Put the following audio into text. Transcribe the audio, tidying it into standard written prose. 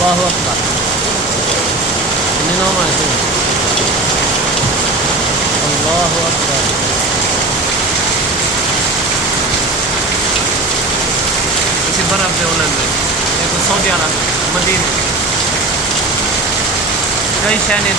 अल्लाहु अकबर। इन्हें नाम आए थे। अल्लाहु अकबर। इसी बर्फ दे उलन में एक सऊदी अरब मदीने कई शहर ने